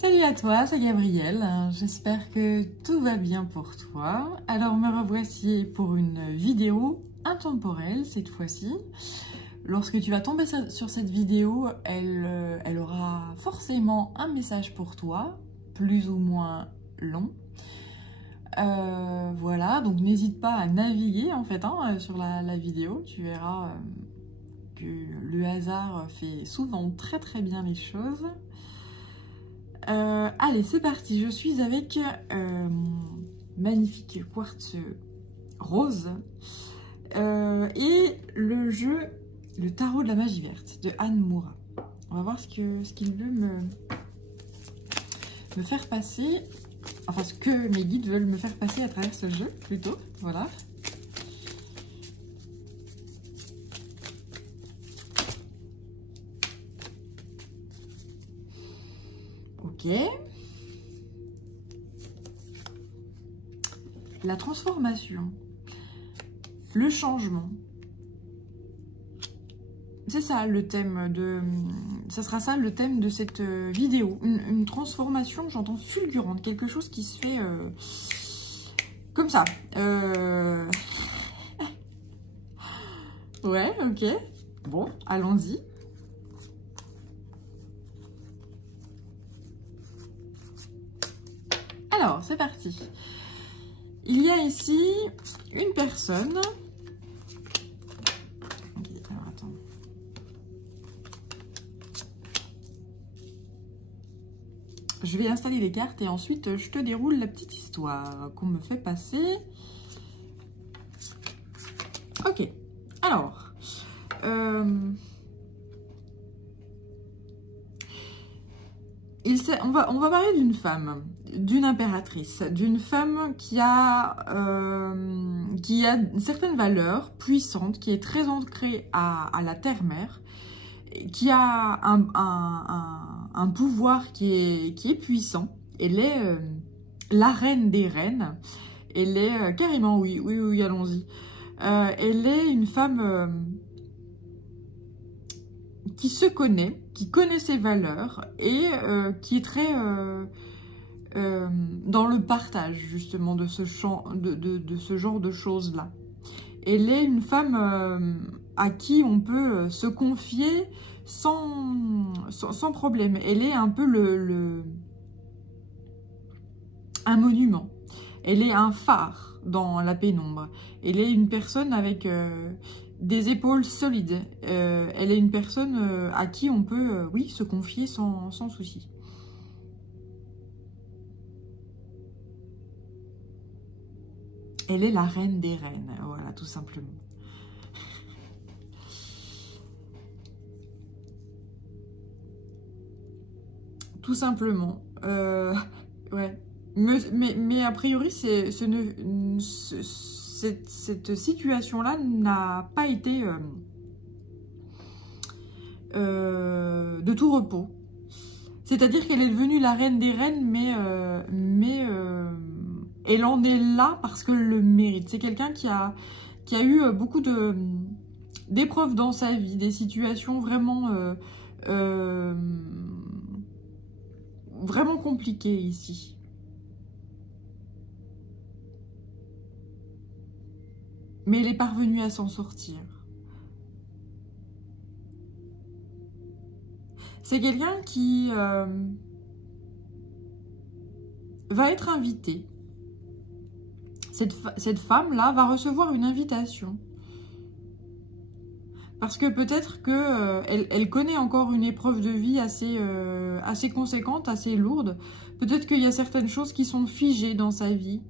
Salut à toi, c'est Gabrielle. J'espère que tout va bien pour toi. Alors me revoici pour une vidéo intemporelle cette fois-ci. Lorsque tu vas tomber sur cette vidéo, elle aura forcément un message pour toi, plus ou moins long. Voilà, donc n'hésite pas à naviguer en fait sur la vidéo. Tu verras que le hasard fait souvent très bien les choses. Allez, c'est parti. Je suis avec mon magnifique quartz rose et le jeu Le Tarot de la Magie Verte de Anne Moura. On va voir ce qu'il veut me faire passer, enfin ce que mes guides veulent me faire passer à travers ce jeu, plutôt. Voilà. Ok. La transformation. Le changement. C'est ça le thème de... Ça sera ça le thème de cette vidéo. Une transformation, j'entends fulgurante. Quelque chose qui se fait comme ça. Ouais, ok. Bon, allons-y. Alors, c'est parti. Il y a ici une personne. Alors, attends. Je vais installer les cartes et ensuite je te déroule la petite histoire qu'on me fait passer. Ok. Alors. On va parler d'une femme, d'une impératrice, d'une femme qui a certaines valeurs puissantes, qui est très ancrée à la terre-mère, qui a un pouvoir qui est puissant. Elle est la reine des reines. Elle est carrément, oui, allons-y. Elle est une femme qui se connaît, qui connaît ses valeurs et qui est très dans le partage justement de ce genre de choses-là. Elle est une femme à qui on peut se confier sans problème. Elle est un peu un monument. Elle est un phare dans la pénombre. Elle est une personne avec des épaules solides. Elle est une personne à qui on peut, oui, se confier sans souci. Elle est la reine des reines, voilà, tout simplement. Tout simplement. Ouais. Mais a priori, cette situation-là n'a pas été de tout repos. C'est-à-dire qu'elle est devenue la reine des reines, mais elle en est là parce qu'elle le mérite. C'est quelqu'un qui a eu beaucoup d'épreuves dans sa vie, des situations vraiment compliquées ici. Mais elle est parvenue à s'en sortir. C'est quelqu'un qui va être invité. Cette femme-là va recevoir une invitation. Parce que peut-être qu'elle connaît encore une épreuve de vie assez conséquente, assez lourde. Peut-être qu'il y a certaines choses qui sont figées dans sa vie.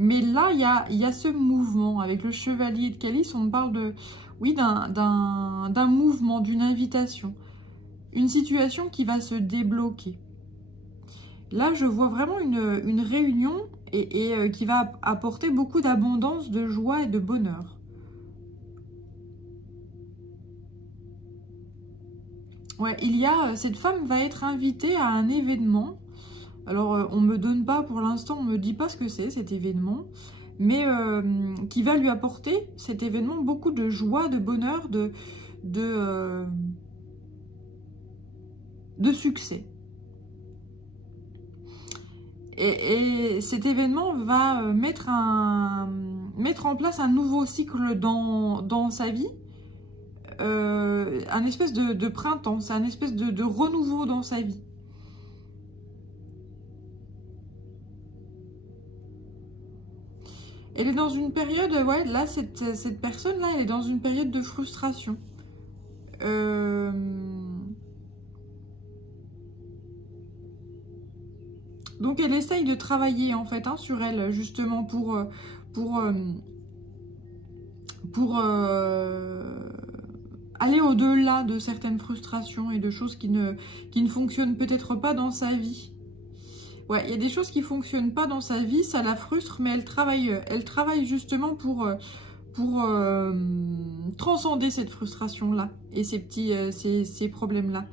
Mais là, il y a ce mouvement. Avec le chevalier de calice, on parle d'un mouvement, d'une invitation. Une situation qui va se débloquer. Là, je vois vraiment une réunion et qui va apporter beaucoup d'abondance, de joie et de bonheur. Ouais, cette femme va être invitée à un événement. Alors, on ne me donne pas, pour l'instant, on ne me dit pas ce que c'est, cet événement, mais qui va lui apporter, cet événement, beaucoup de joie, de bonheur, de succès. Et cet événement va mettre en place un nouveau cycle dans sa vie. Un espèce de printemps, c'est un espèce de renouveau dans sa vie. Elle est dans une période, ouais, là, cette personne-là, elle est dans une période de frustration. Donc, elle essaye de travailler, en fait, hein, sur elle, justement, pour aller au-delà de certaines frustrations et de choses qui ne fonctionnent peut-être pas dans sa vie. Ouais, il y a des choses qui ne fonctionnent pas dans sa vie, ça la frustre, mais elle travaille justement pour transcender cette frustration-là et ces problèmes-là.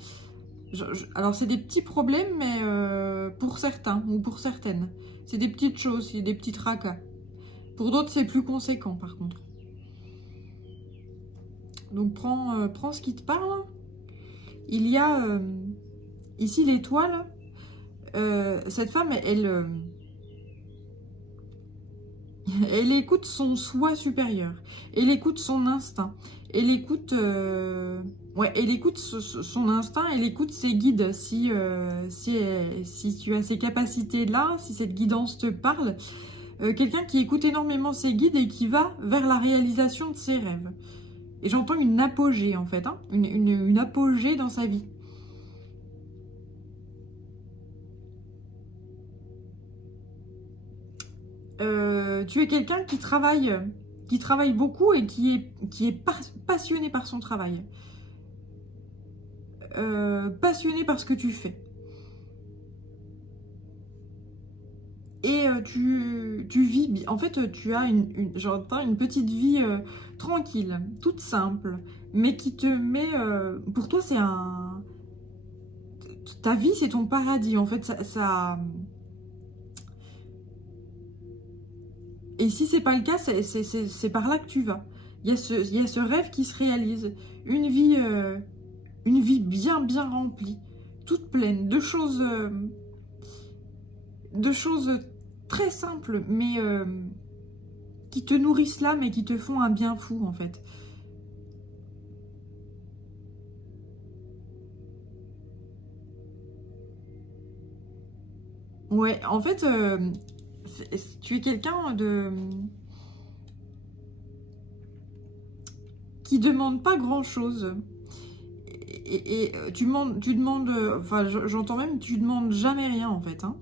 Alors, c'est des petits problèmes, mais pour certains ou pour certaines. C'est des petites choses, c'est des petits tracas. Pour d'autres, c'est plus conséquent, par contre. Donc, prends ce qui te parle. Il y a ici l'étoile. Cette femme, elle écoute son soi supérieur. Elle écoute son instinct. Elle écoute, elle écoute son instinct. Elle écoute ses guides. Si tu as ces capacités-là, si cette guidance te parle, quelqu'un qui écoute énormément ses guides et qui va vers la réalisation de ses rêves. Et j'entends une apogée, en fait, hein, une apogée dans sa vie. Tu es quelqu'un qui travaille beaucoup et qui est passionné par son travail. Passionné par ce que tu fais. Et tu vis, en fait, tu as j'entends une petite vie tranquille, toute simple, mais qui te met, pour toi, c'est ta vie, c'est ton paradis, en fait, et si c'est pas le cas, c'est par là que tu vas. Il y a ce rêve qui se réalise, une vie bien remplie, toute pleine de choses très simples, mais qui te nourrissent l'âme et qui te font un bien fou, en fait. Ouais, en fait, tu es quelqu'un qui demande pas grand-chose. Et tu demandes, enfin, j'entends même, tu demandes jamais rien, en fait, hein.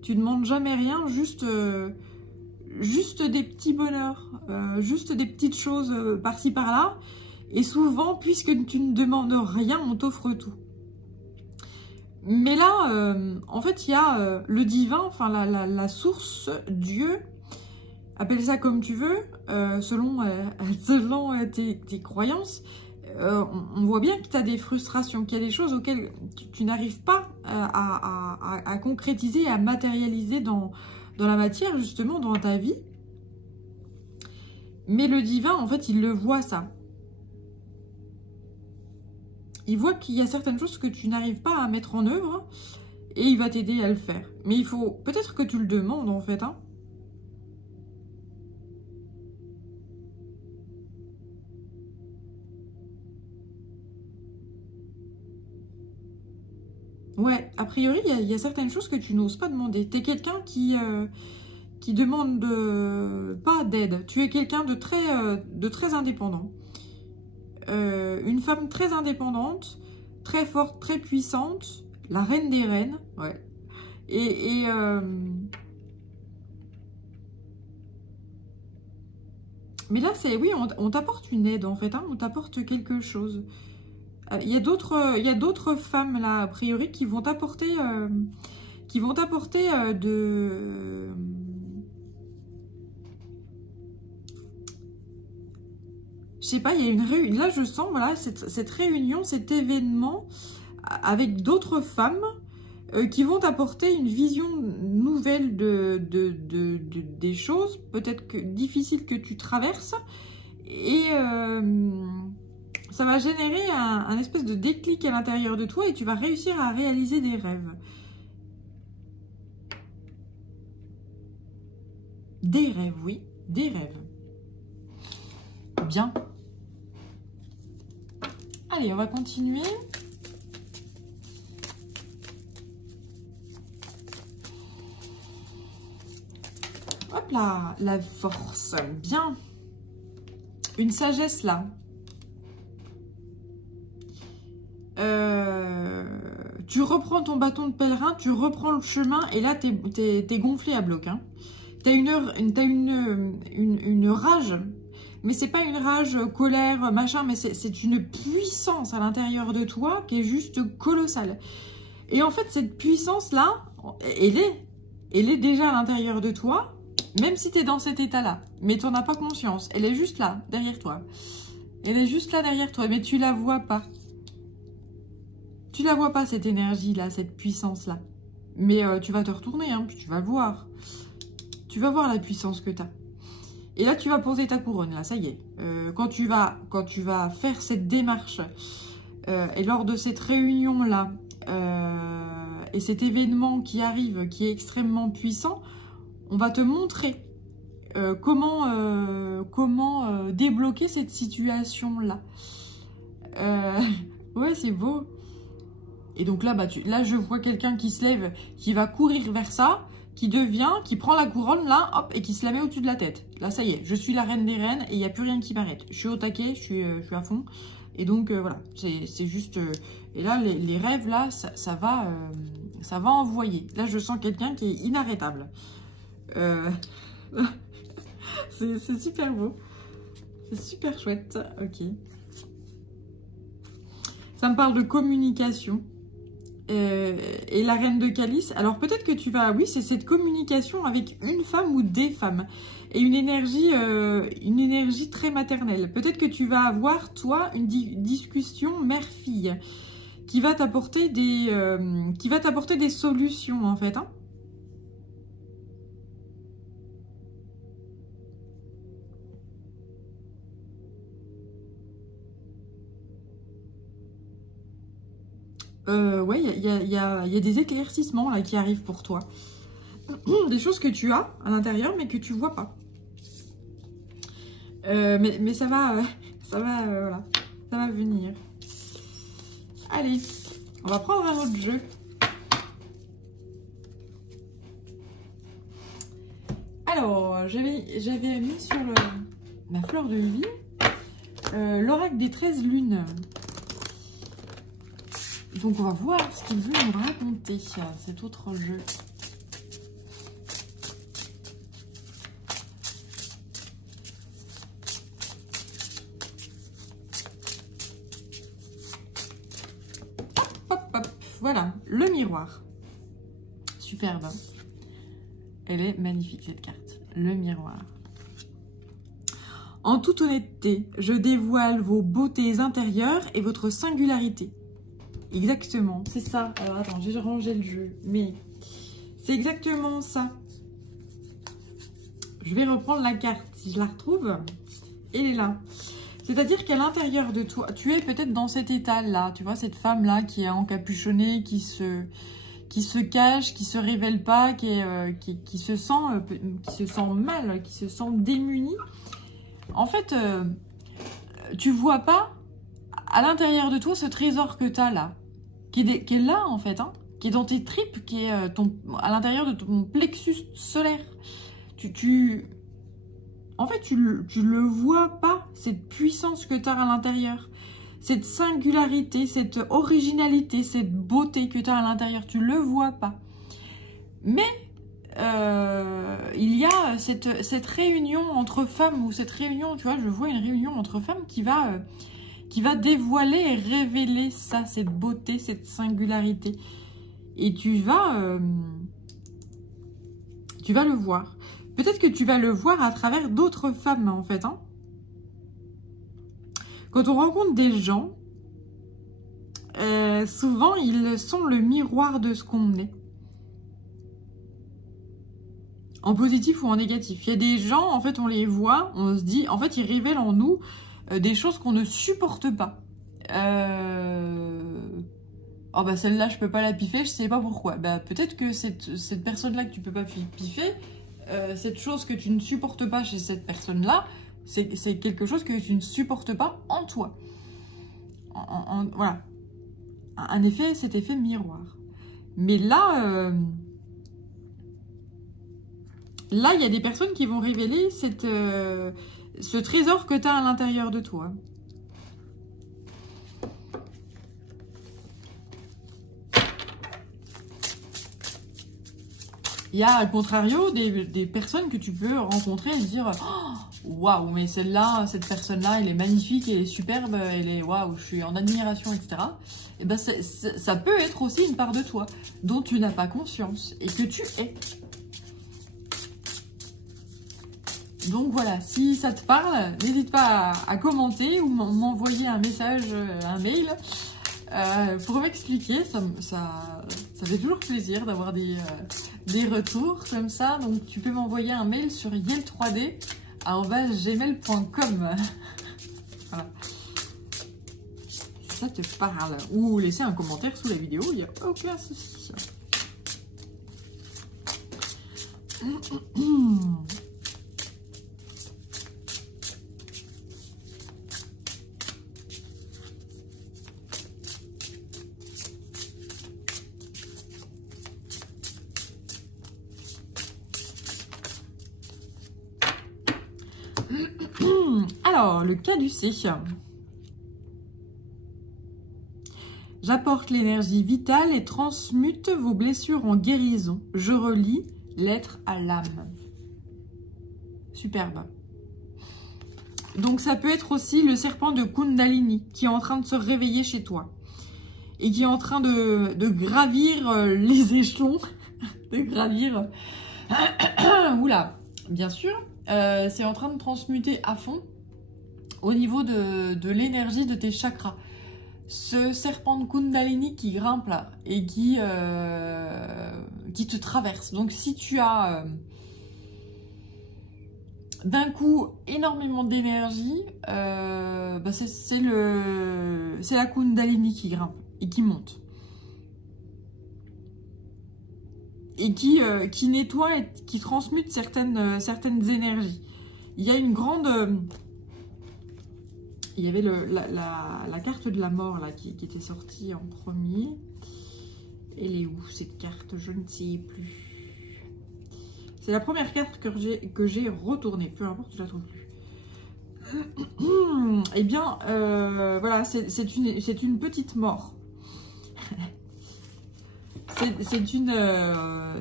Tu demandes jamais rien, juste des petits bonheurs, juste des petites choses par-ci par-là. Et souvent, puisque tu ne demandes rien, on t'offre tout. Mais là, en fait, il y a le divin, enfin la source, Dieu, appelle ça comme tu veux, selon tes croyances. On voit bien que tu as des frustrations, qu'il y a des choses auxquelles tu n'arrives pas à concrétiser, à matérialiser dans la matière, justement, dans ta vie. Mais le divin, en fait, il le voit, ça. Il voit qu'il y a certaines choses que tu n'arrives pas à mettre en œuvre et il va t'aider à le faire. Mais il faut peut-être que tu le demandes, en fait, hein. Ouais, a priori, il y a certaines choses que tu n'oses pas demander. Tu es quelqu'un qui demande pas d'aide. Tu es quelqu'un de très indépendant. Une femme très indépendante, très forte, très puissante. La reine des reines, ouais. Mais là, oui, on t'apporte une aide, en fait, hein, on t'apporte quelque chose. Il y a d'autres femmes, là, a priori, qui vont t'apporter je sais pas, il y a une réunion. Là, je sens, voilà, cette réunion, cet événement avec d'autres femmes qui vont t'apporter une vision nouvelle des choses, peut-être difficiles que tu traverses. Et ça va générer un espèce de déclic à l'intérieur de toi et tu vas réussir à réaliser des rêves. Des rêves, oui, des rêves. Bien. Allez, on va continuer. Hop là, la force. Bien. Une sagesse là. Tu reprends ton bâton de pèlerin, tu reprends le chemin et là, t'es gonflé à bloc. Hein. T'as une rage, mais c'est pas une rage colère, machin, mais c'est une puissance à l'intérieur de toi qui est juste colossale. Et en fait, cette puissance-là, elle est déjà à l'intérieur de toi, même si tu es dans cet état-là. Mais tu n'en as pas conscience. Elle est juste là, derrière toi. Elle est juste là, derrière toi, mais tu la vois pas. Tu la vois pas, cette énergie-là, cette puissance-là. Mais tu vas te retourner, hein, puis tu vas le voir. Tu vas voir la puissance que tu as. Et là, tu vas poser ta couronne, là, ça y est. Quand tu vas faire cette démarche, et lors de cette réunion-là, et cet événement qui arrive, qui est extrêmement puissant, on va te montrer comment débloquer cette situation-là. Ouais, c'est beau. Et donc là, là, je vois quelqu'un qui se lève, qui va courir vers ça, qui prend la couronne là, hop, et qui se la met au-dessus de la tête. Là, ça y est, je suis la reine des reines et il n'y a plus rien qui m'arrête. Je suis au taquet, je suis à fond. Et donc, voilà, c'est juste... et là, les rêves, là, ça va envoyer. Là, je sens quelqu'un qui est inarrêtable. C'est super beau. C'est super chouette. Ok. Ça me parle de communication. Et la reine de calice. Alors peut-être que tu vas... Oui, c'est cette communication avec une femme ou des femmes. Et une énergie très maternelle. Peut-être que tu vas avoir, toi, une discussion mère-fille qui va t'apporter des solutions, en fait. Hein. Ouais, il y a des éclaircissements là qui arrivent pour toi. Des choses que tu as à l'intérieur, mais que tu vois pas. Mais ça va, voilà, ça va venir. Allez, on va prendre un autre jeu. Alors, j'avais mis sur ma fleur de vie l'oracle des 13 lunes. Donc on va voir ce qu'il veut nous raconter, cet autre jeu. Hop, hop, voilà, le miroir. Superbe. Elle est magnifique cette carte. Le miroir. En toute honnêteté, je dévoile vos beautés intérieures et votre singularité. Exactement, c'est ça. Alors attends, j'ai rangé le jeu, mais c'est exactement ça. Je vais reprendre la carte, si je la retrouve. Elle est là. C'est-à-dire qu'à l'intérieur de toi, tu es peut-être dans cet état-là. Tu vois, cette femme-là qui est encapuchonnée, qui se cache, qui se révèle pas, qui se sent mal, qui se sent démunie. En fait, tu vois pas à l'intérieur de toi ce trésor que tu as là, qui est là en fait, hein, qui est dans tes tripes, qui est à l'intérieur de ton plexus solaire. En fait, tu le vois pas, cette puissance que tu as à l'intérieur, cette singularité, cette originalité, cette beauté que tu as à l'intérieur, tu le vois pas. Mais il y a cette réunion entre femmes, ou cette réunion, tu vois, je vois une réunion entre femmes qui va dévoiler et révéler ça, cette beauté, cette singularité. Et tu vas le voir. Peut-être que tu vas le voir à travers d'autres femmes, en fait. Hein. Quand on rencontre des gens, souvent, ils sont le miroir de ce qu'on est. En positif ou en négatif. Il y a des gens, en fait, on les voit, on se dit, en fait, ils révèlent en nous des choses qu'on ne supporte pas. Oh bah celle-là, je peux pas la piffer, je sais pas pourquoi. Bah peut-être que cette personne-là que tu peux pas piffer, cette chose que tu ne supportes pas chez cette personne-là, c'est quelque chose que tu ne supportes pas en toi. Voilà. Cet effet miroir. Mais là, là, il y a des personnes qui vont révéler ce trésor que tu as à l'intérieur de toi. Il y a, à contrario, des personnes que tu peux rencontrer et dire « Waouh, mais celle-là, cette personne-là, elle est magnifique, elle est superbe, elle est waouh, je suis en admiration, etc. » Et ben, ça peut être aussi une part de toi dont tu n'as pas conscience et que tu es. Donc voilà, si ça te parle, n'hésite pas à commenter ou m'envoyer un message, un mail pour m'expliquer. Ça fait toujours plaisir d'avoir des retours comme ça. Donc tu peux m'envoyer un mail sur yel3d@gmail.com. Voilà. Si ça te parle. Ou laisser un commentaire sous la vidéo, il n'y a aucun souci. Alors, le caducée. J'apporte l'énergie vitale et transmute vos blessures en guérison. Je relie l'être à l'âme. Superbe. Donc, ça peut être aussi le serpent de Kundalini qui est en train de se réveiller chez toi. Et qui est en train de gravir les échelons. De gravir... Oula, bien sûr. C'est en train de transmuter à fond au niveau de l'énergie de tes chakras. Ce serpent de Kundalini qui grimpe là et qui te traverse. Donc si tu as d'un coup énormément d'énergie, c'est la Kundalini qui grimpe et qui monte. Et qui nettoie et qui transmute certaines énergies. Il y a une grande... il y avait la carte de la mort là, qui était sortie en premier. Elle est où cette carte? Je ne sais plus. C'est la première carte que j'ai retournée. Peu importe, je la trouve plus. Eh bien, voilà, c'est une petite mort.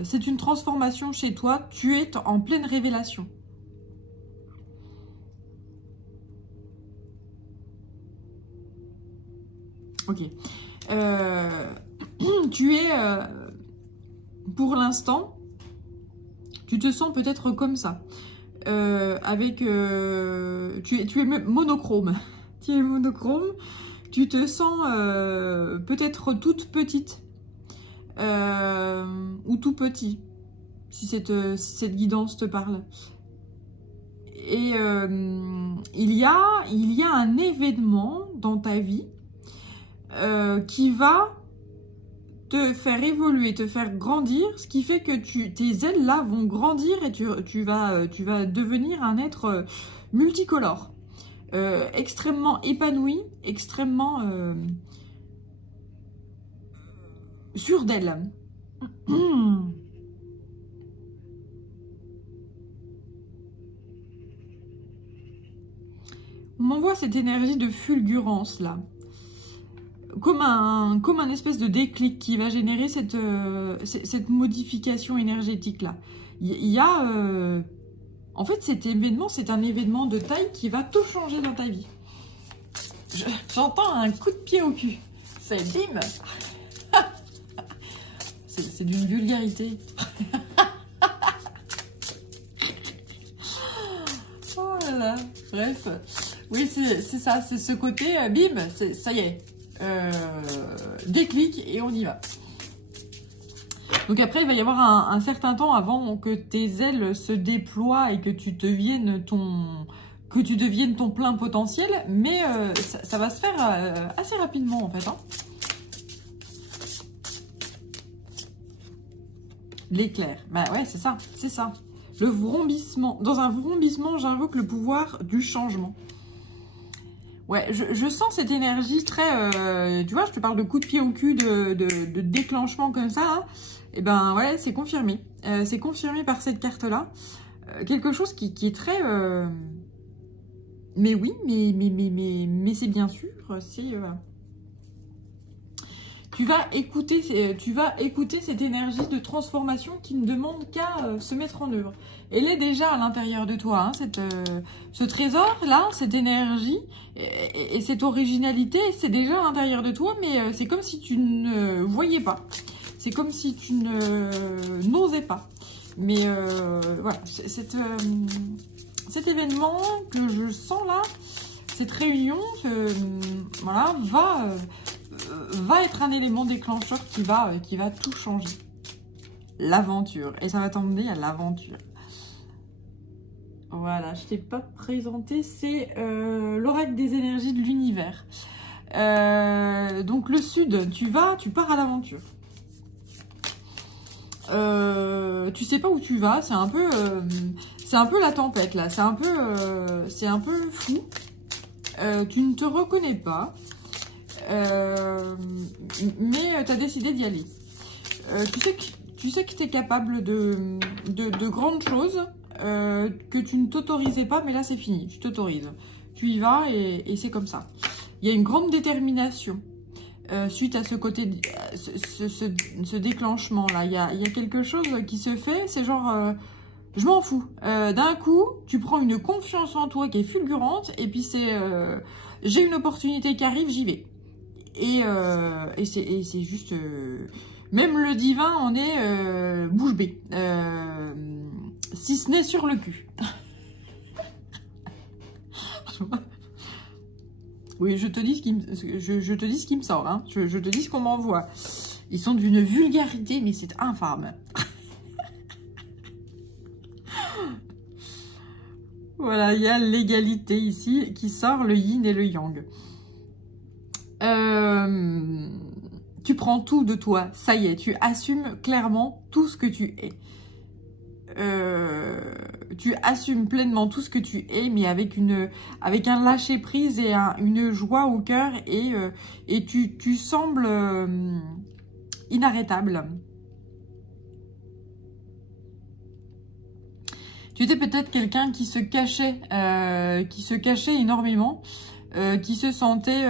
C'est une transformation chez toi. Tu es en pleine révélation. Ok. Tu es, pour l'instant, tu te sens peut-être comme ça. Tu es monochrome. Tu es monochrome. Tu te sens peut-être toute petite. Ou tout petit, si cette guidance te parle. Et il y a un événement dans ta vie qui va te faire évoluer, te faire grandir, ce qui fait que tes ailes là vont grandir et tu vas devenir un être multicolore, extrêmement épanoui, extrêmement sûr d'elle. On m'envoie cette énergie de fulgurance là, comme un espèce de déclic qui va générer cette modification énergétique là. Il y a en fait cet événement, c'est un événement de taille qui va tout changer dans ta vie. J'entends un coup de pied au cul. C'est bim. C'est d'une vulgarité. Oh là là. Bref. Oui, c'est ça. C'est ce côté, bim, ça y est. Déclic et on y va. Donc après, il va y avoir un certain temps avant que tes ailes se déploient et que tu deviennes ton plein potentiel. Mais ça va se faire assez rapidement en fait. Hein. L'éclair. Bah ouais, c'est ça. le vrombissement. Dans un vrombissement, j'invoque le pouvoir du changement. Ouais, je sens cette énergie très... tu vois, je te parle de coup de pied au cul, de déclenchement comme ça. Hein. Et ben ouais, c'est confirmé. C'est confirmé par cette carte-là. Quelque chose qui est très... Mais oui, mais c'est bien sûr. C'est... Tu vas écouter cette énergie de transformation qui ne demande qu'à se mettre en œuvre. Elle est déjà à l'intérieur de toi, hein, ce trésor-là, cette énergie et cette originalité, c'est déjà à l'intérieur de toi, mais c'est comme si tu ne voyais pas. C'est comme si tu n'osais pas. Mais voilà, cet événement que je sens là, cette réunion, voilà, va être un élément déclencheur qui va tout changer. L'aventure. Et ça va t'emmener à l'aventure. Voilà, je ne t'ai pas présenté, c'est l'oracle des énergies de l'univers. Donc le sud, tu pars à l'aventure. Tu sais pas où tu vas, c'est un peu la tempête là, c'est un peu flou. Tu ne te reconnais pas. Mais tu as décidé d'y aller. Tu sais que tu es capable de grandes choses que tu ne t'autorisais pas, mais là c'est fini, tu t'autorises. Tu y vas et c'est comme ça. Il y a une grande détermination suite à ce côté, ce déclenchement-là. Il y a quelque chose qui se fait, c'est genre... je m'en fous. D'un coup, tu prends une confiance en toi qui est fulgurante et puis c'est... j'ai une opportunité qui arrive, j'y vais. Et c'est juste... même le divin en est bouche bée. Si ce n'est sur le cul. Oui, je te dis ce qui me sort. Hein. Je te dis ce qu'on m'envoie. Ils sont d'une vulgarité, mais c'est infâme. Voilà, il y a l'égalité ici qui sort, le yin et le yang. Tu prends tout de toi, ça y est, tu assumes clairement tout ce que tu es. Tu assumes pleinement tout ce que tu es, mais avec un lâcher-prise et une joie au cœur, et tu sembles inarrêtable. Tu étais peut-être quelqu'un qui se cachait énormément, qui se sentait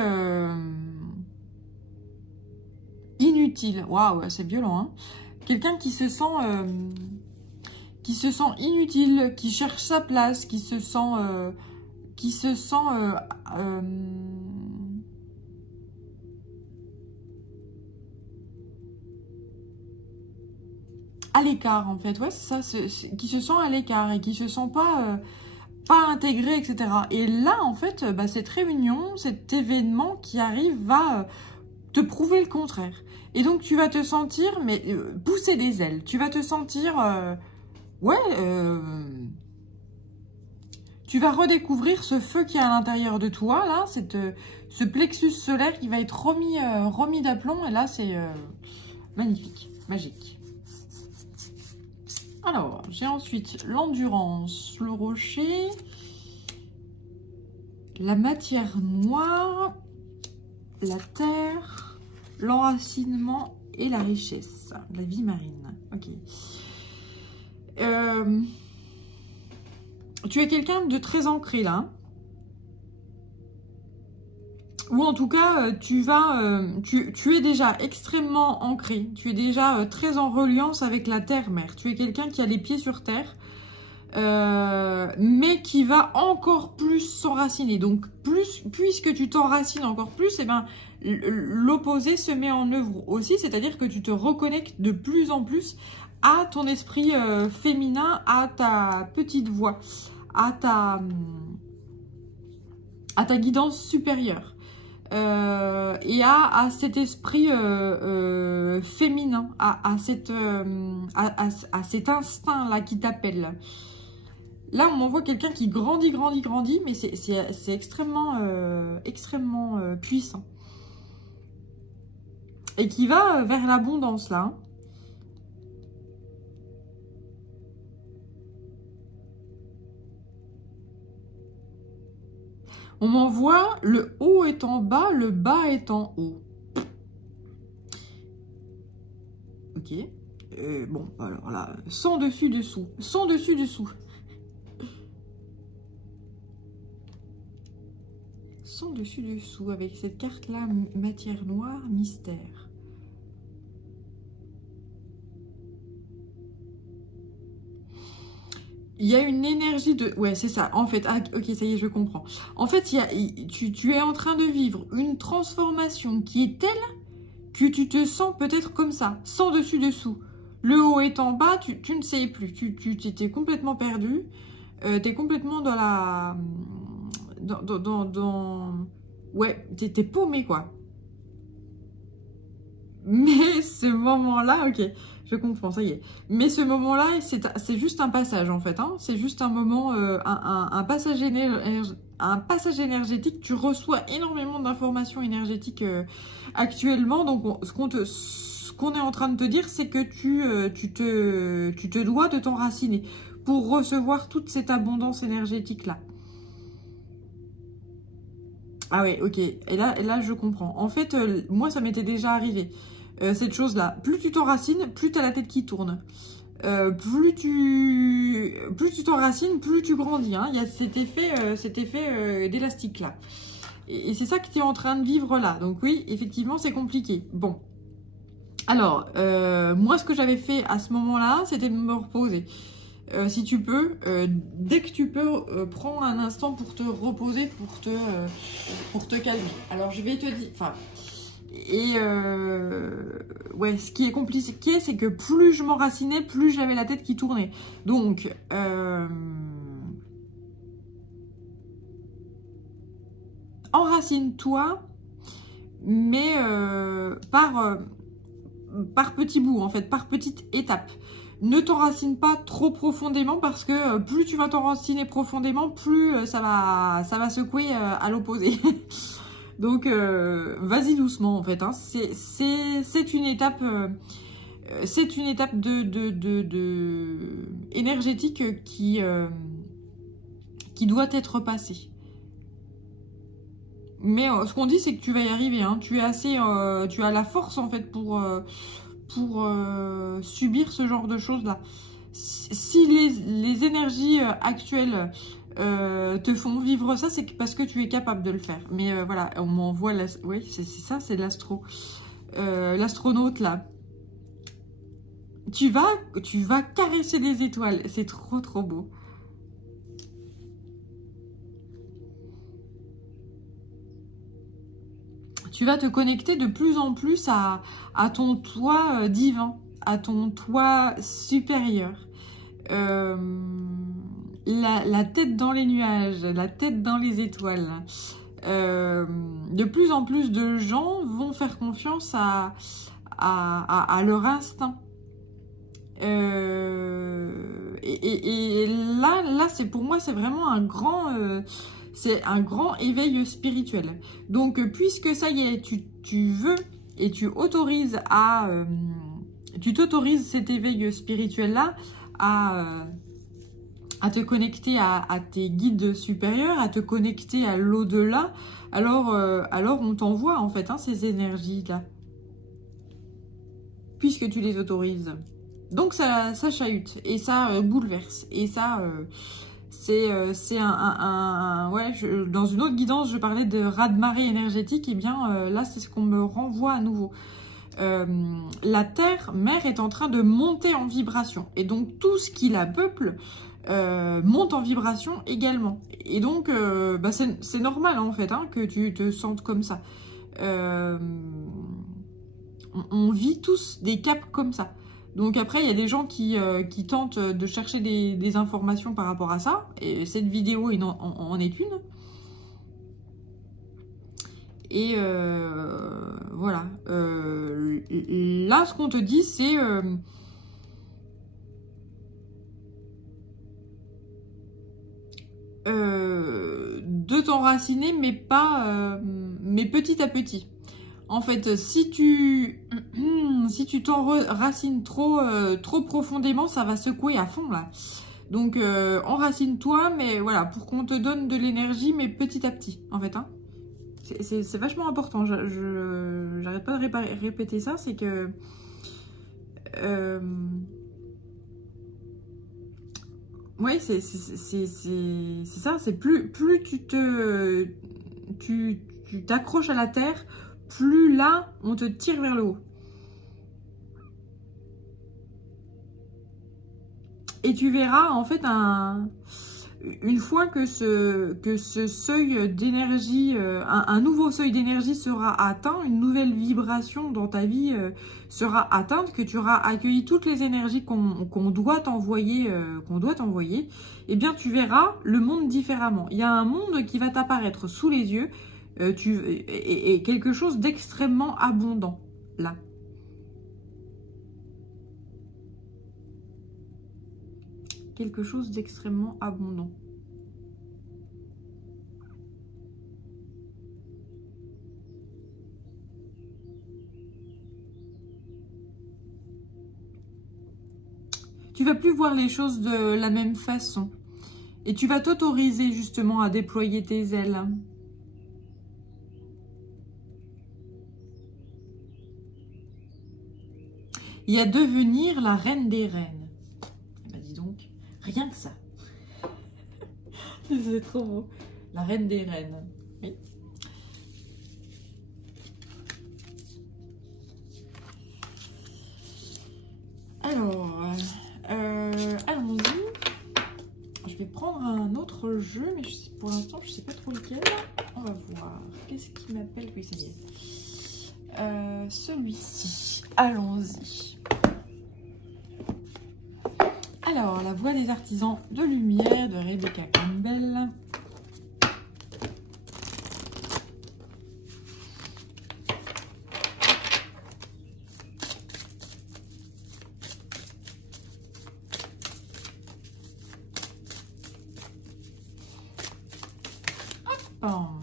inutile. Waouh, c'est violent, hein. Quelqu'un qui se sent inutile, qui cherche sa place, qui se sent à l'écart, en fait. Ouais, c'est ça, qui se sent à l'écart et qui se sent pas intégré, etc. Et là, en fait, bah, cette réunion, cet événement qui arrive va te prouver le contraire. Et donc, tu vas te sentir, mais pousser des ailes. Tu vas te sentir, tu vas redécouvrir ce feu qui est à l'intérieur de toi, là, ce plexus solaire qui va être remis d'aplomb. Et là, c'est magnifique, magique. Alors, j'ai ensuite l'endurance, le rocher, la matière noire, la terre, l'enracinement et la richesse, la vie marine. Ok. Tu es quelqu'un de très ancré là. Ou en tout cas, tu es déjà extrêmement ancré. Tu es déjà très en reliance avec la terre-mère. Tu es quelqu'un qui a les pieds sur terre, mais qui va encore plus s'enraciner. Donc, puisque tu t'enracines encore plus, eh ben, l'opposé se met en œuvre aussi. C'est-à-dire que tu te reconnectes de plus en plus à ton esprit féminin, à ta petite voix, à ta guidance supérieure. Et à cet esprit féminin, à cet instinct-là qui t'appelle. Là, on m'envoie quelqu'un qui grandit, mais c'est extrêmement, extrêmement puissant. Et qui va vers l'abondance, là. On m'envoie le haut est en bas, le bas est en haut. Ok. Bon, alors là, sans dessus dessous. Sans dessus dessous. Sans dessus dessous avec cette carte là, matière noire, mystère. Il y a une énergie de... Ouais, c'est ça. En fait, ah, ok, ça y est, je comprends. En fait, tu es en train de vivre une transformation qui est telle que tu te sens peut-être comme ça, sans dessus-dessous. Le haut est en bas, tu ne sais plus. Tu t'es complètement perdu. Tu es complètement dans la... Ouais, t'es paumé, quoi. Mais ce moment-là, ok, je comprends, ça y est. Mais ce moment-là, c'est juste un passage, en fait. Hein. C'est juste un moment, un passage énergétique. Tu reçois énormément d'informations énergétiques actuellement. Donc, ce qu'on est en train de te dire, c'est que tu te dois de t'enraciner pour recevoir toute cette abondance énergétique-là. Ah ouais, ok. Et là, je comprends. En fait, moi, ça m'était déjà arrivé. Cette chose-là. Plus tu t'enracines, plus tu as la tête qui tourne. Plus tu t'enracines, plus tu grandis. Hein. Il y a cet effet d'élastique là. Et c'est ça que tu es en train de vivre là. Donc oui, effectivement, c'est compliqué. Bon. Alors, moi, ce que j'avais fait à ce moment-là, c'était de me reposer. Si tu peux, dès que tu peux, prends un instant pour te reposer, pour te calmer. Alors, je vais te dire... Enfin, ouais, ce qui est compliqué, c'est que plus je m'enracinais, plus j'avais la tête qui tournait. Donc, enracine-toi, mais par petits bouts, en fait, par petites étapes. Ne t'enracine pas trop profondément parce que plus tu vas t'enraciner profondément, plus ça va secouer à l'opposé. Donc, vas-y doucement en fait. Hein. C'est une étape, énergétique qui doit être passée. Mais ce qu'on dit, c'est que tu vas y arriver. Hein. Tu as la force en fait pour subir ce genre de choses-là. Si les énergies actuelles te font vivre ça, c'est parce que tu es capable de le faire. Mais voilà, on m'envoie... Oui, c'est ça, c'est l'astro. L'astronaute, là. Tu vas caresser des étoiles. C'est trop, trop beau. Tu vas te connecter de plus en plus à ton toi divin, à ton toi supérieur. La tête dans les nuages, la tête dans les étoiles. De plus en plus de gens vont faire confiance à leur instinct. Et là c'est pour moi, c'est vraiment un grand... c'est un grand éveil spirituel. Donc, puisque ça y est, tu veux et tu autorises tu t'autorises cet éveil spirituel-là à te connecter à tes guides supérieurs, à te connecter à l'au-delà, alors on t'envoie en fait ces énergies-là. Puisque tu les autorises. Donc, ça chahute et ça bouleverse. Et ça... c'est ouais, dans une autre guidance, je parlais de raz-de-marée énergétique. Et bien là, c'est ce qu'on me renvoie à nouveau. La terre mère est en train de monter en vibration. Et donc, tout ce qui la peuple monte en vibration également. Et donc, c'est normal en fait que tu te sentes comme ça. On vit tous des caps comme ça. Donc après, il y a des gens qui tentent de chercher des informations par rapport à ça. Et cette vidéo en est une. Et voilà. Là, ce qu'on te dit, c'est... de t'enraciner, mais pas... mais petit à petit. En fait, si tu t'enracines trop profondément, ça va secouer à fond, là. Donc, enracine-toi, mais voilà, pour qu'on te donne de l'énergie, mais petit à petit, en fait. Hein. C'est vachement important. J'arrête pas de répéter ça, c'est que... oui, c'est ça. C'est plus tu t'accroches à la terre, plus là, on te tire vers le haut. Et tu verras, en fait, une fois que ce seuil d'énergie, un nouveau seuil d'énergie sera atteint, une nouvelle vibration dans ta vie sera atteinte, que tu auras accueilli toutes les énergies qu'on doit t'envoyer, eh bien tu verras le monde différemment. Il y a un monde qui va t'apparaître sous les yeux, et quelque chose d'extrêmement abondant, là. Quelque chose d'extrêmement abondant. Tu vas plus voir les choses de la même façon. Et tu vas t'autoriser justement à déployer tes ailes. Et à devenir la reine des reines. Bah dis donc, rien que ça. C'est trop beau. La reine des reines. Oui. Alors, allons-y. Je vais prendre un autre jeu, mais pour l'instant, je ne sais pas trop lequel. On va voir. Qu'est-ce qui m'appelle? Oui, ça y est. Celui-ci. Allons-y. Alors, la voix des artisans de lumière de Rebecca Campbell. Hop.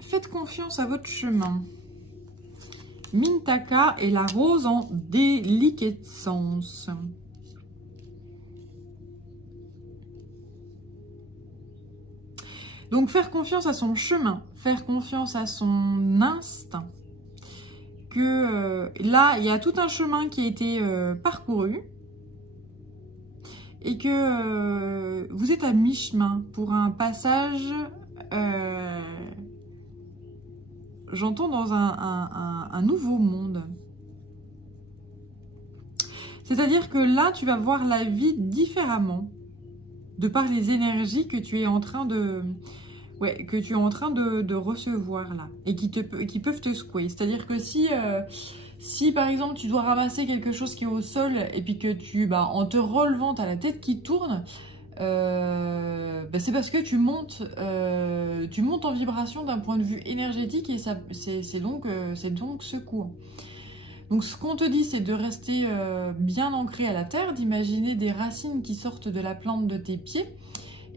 Faites confiance à votre chemin. Mintaka et la rose en déliquescence. Donc faire confiance à son chemin, faire confiance à son instinct. Que là, il y a tout un chemin qui a été parcouru. Et que vous êtes à mi-chemin pour un passage... j'entends dans un nouveau monde. C'est-à-dire que là, tu vas voir la vie différemment, de par les énergies que tu es en train de, de recevoir là, et qui peuvent te secouer. C'est-à-dire que si par exemple tu dois ramasser quelque chose qui est au sol, et puis que en te relevant, tu as la tête qui tourne, c'est parce que tu montes en vibration d'un point de vue énergétique, et c'est donc secouant. Donc ce qu'on te dit, c'est de rester bien ancré à la terre, d'imaginer des racines qui sortent de la plante de tes pieds,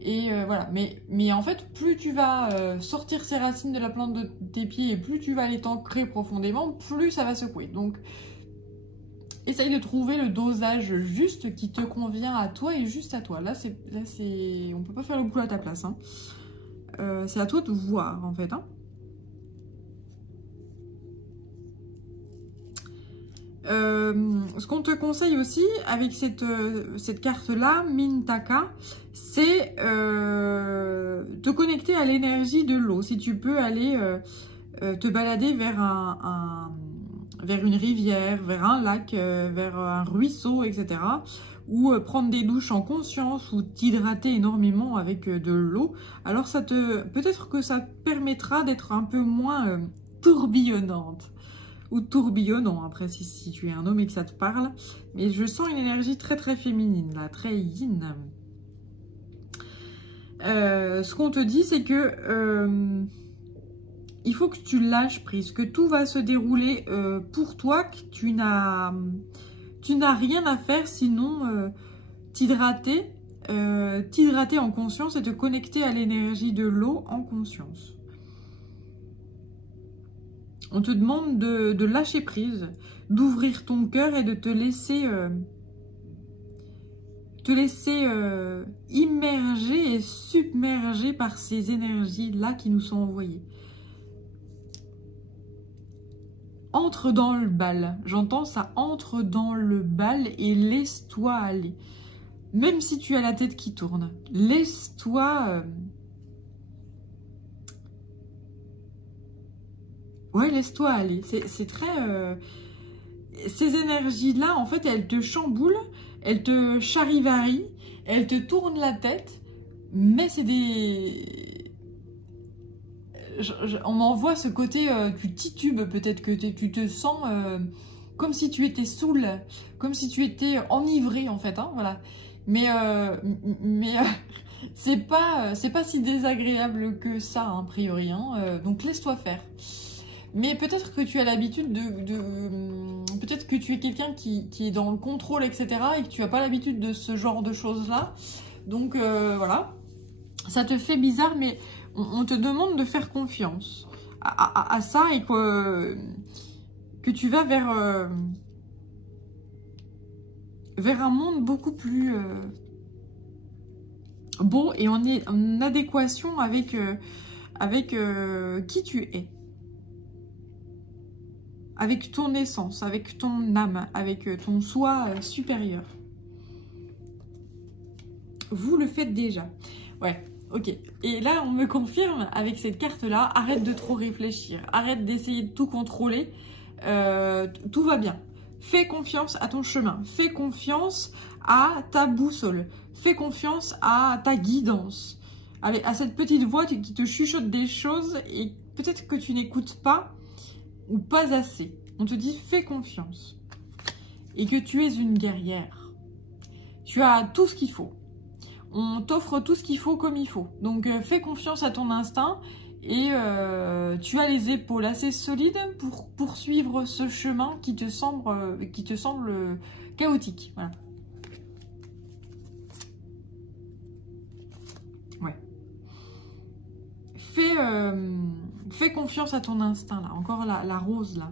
et voilà. Mais en fait, plus tu vas sortir ces racines de la plante de tes pieds, et plus tu vas les t'ancrer profondément, plus ça va secouer. Donc essaye de trouver le dosage juste qui te convient à toi et juste à toi. Là, on peut pas faire le boulot à ta place. Hein. C'est à toi de voir, en fait. Hein. Ce qu'on te conseille aussi, avec cette carte-là, Mintaka, c'est te connecter à l'énergie de l'eau. Si tu peux aller te balader vers vers une rivière, vers un lac, vers un ruisseau, etc. Ou prendre des douches en conscience, ou t'hydrater énormément avec de l'eau. Alors peut-être que ça te permettra d'être un peu moins tourbillonnante. Ou tourbillonnant, après si tu es un homme et que ça te parle. Mais je sens une énergie très très féminine, là, très yin. Ce qu'on te dit, c'est que... il faut que tu lâches prise, que tout va se dérouler pour toi, que tu n'as rien à faire sinon t'hydrater, t'hydrater en conscience et te connecter à l'énergie de l'eau en conscience. On te demande de lâcher prise, d'ouvrir ton cœur et de te laisser immerger et submerger par ces énergies-là qui nous sont envoyées. Entre dans le bal, j'entends ça, entre dans le bal et laisse-toi aller. Même si tu as la tête qui tourne, laisse-toi... Ouais, laisse-toi aller. C'est très... Ces énergies-là, en fait, elles te chamboulent, elles te charivarient, elles te tournent la tête, mais c'est des... on m'envoie ce côté, tu titubes, peut-être que tu te sens comme si tu étais saoul, comme si tu étais enivré, en fait, hein, voilà. Mais c'est pas si désagréable que ça, hein, a priori, hein, donc laisse-toi faire. Mais peut-être que tu as l'habitude peut-être que tu es quelqu'un qui est dans le contrôle, etc. et que tu n'as pas l'habitude de ce genre de choses-là. Donc voilà, ça te fait bizarre, mais on te demande de faire confiance à ça et que tu vas vers un monde beaucoup plus beau et en adéquation avec qui tu es. Avec ton essence, avec ton âme, avec ton soi supérieur. Vous le faites déjà. Ouais, ok. Et là, on me confirme avec cette carte-là, arrête de trop réfléchir, arrête d'essayer de tout contrôler, tout va bien. Fais confiance à ton chemin, fais confiance à ta boussole, fais confiance à ta guidance, à cette petite voix qui te chuchote des choses et peut-être que tu n'écoutes pas, ou pas assez. On te dit fais confiance et que tu es une guerrière. Tu as tout ce qu'il faut. On t'offre tout ce qu'il faut comme il faut. Donc fais confiance à ton instinct et tu as les épaules assez solides pour poursuivre ce chemin qui te semble chaotique. Voilà. Ouais. Fais confiance à ton instinct, là. Encore la rose, là.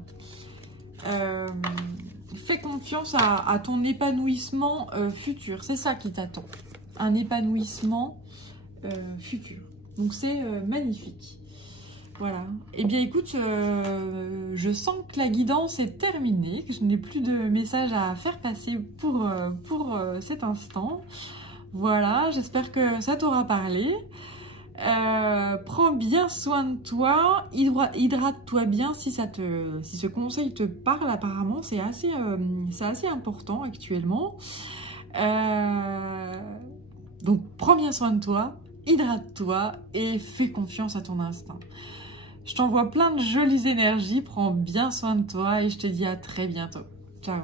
Fais confiance à ton épanouissement futur. C'est ça qui t'attend. Un épanouissement futur. Donc, c'est magnifique. Voilà. Eh bien, écoute, je sens que la guidance est terminée, que je n'ai plus de messages à faire passer pour cet instant. Voilà, j'espère que ça t'aura parlé. Prends bien soin de toi, hydrate-toi bien si ce conseil te parle. Apparemment c'est assez important actuellement, donc prends bien soin de toi, hydrate-toi et fais confiance à ton instinct. Je t'envoie plein de jolies énergies, prends bien soin de toi et je te dis à très bientôt. Ciao.